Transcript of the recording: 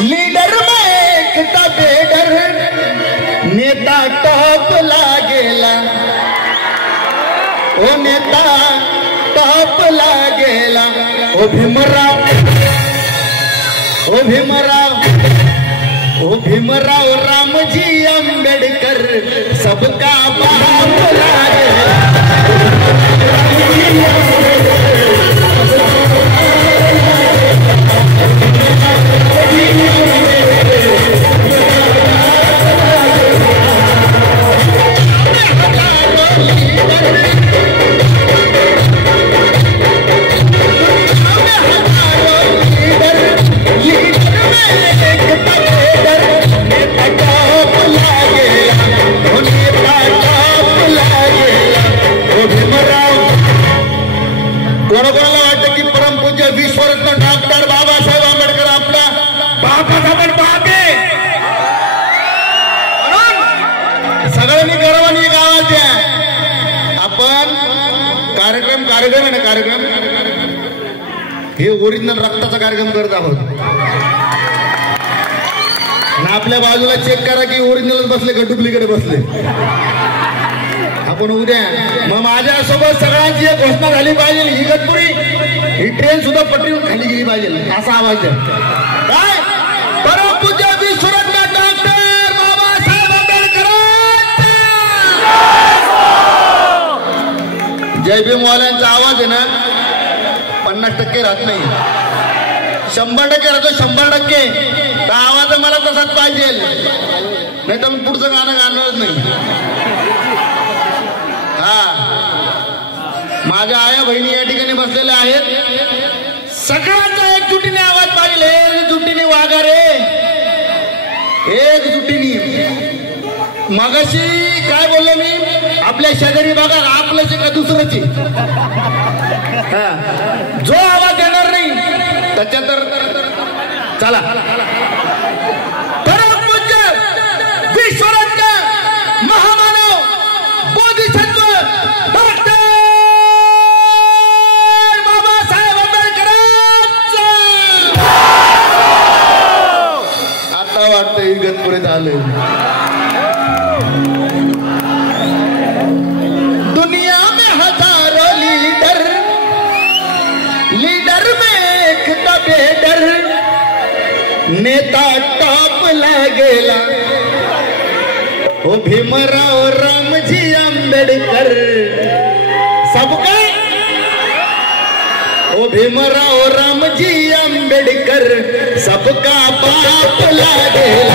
leader में एकता बेडर नेता top लागेला ओ नेता टॉप लागेला ओ भीमराव रामजी आंबेडकर सबका बाप लागेला कोणाकोणाला वाटतं की परमपूज्य विश्वरत्न डॉक्टर बाबासाहेब आंबेडकर आपल्या बापाचा पण बाप आहे म्हणून सगळ्यांनी गर्वाने गावात द्या आपण कार्यक्रम आहे ना कार्यक्रम हे ओरिजिनल रक्ताचा कार्यक्रम करत आहोत आणि आपल्या बाजूला चेक करा की ओरिजिनल बसले का डुप्लिकेट बसले आपण उद्या मग माझ्यासोबत सगळ्यांची एक घोषणा झाली पाहिजे इगतपुरी ही ट्रेन सुद्धा पटरीवर खाली गेली पाहिजे असा आवाज द्या काय परमपूज्य विश्वरत्न डॉक्टर बाबासाहेब आंबेडकर जय भीमवाल्यांचा आवाज आहे ना 50% राहत नाही 100% राहतो 100% तर आवाज मला तसाच पाहिजे नाही तर मी पुढचं गाणं गाणारच नाही माझ्या आया बहिणी या ठिकाणी बसलेल्या आहेत सगळ्यांचा एकजुटीने आवाज पाहिजे एकजुटीने वागा रे एकजुटीने मगाशी काय बोललो मी आपल्या शेजारी बघा आपलंच का दुसरंच जो आवाज देणार नाही त्याच्या तर चला परमपूज्य विश्वरत्न महामानव बोधिसत्व डॉक्टर बाबासाहेब आंबेडकरांचा आता वाटतं इगतपुरीत आलं दुनिया में हजारों लीडर में एकता बेडर नेता टॉप लागेला ओ भीमराव रामजी आंबेडकर सबका ओ भीमराव रामजी आंबेडकर सबका बाप लागेला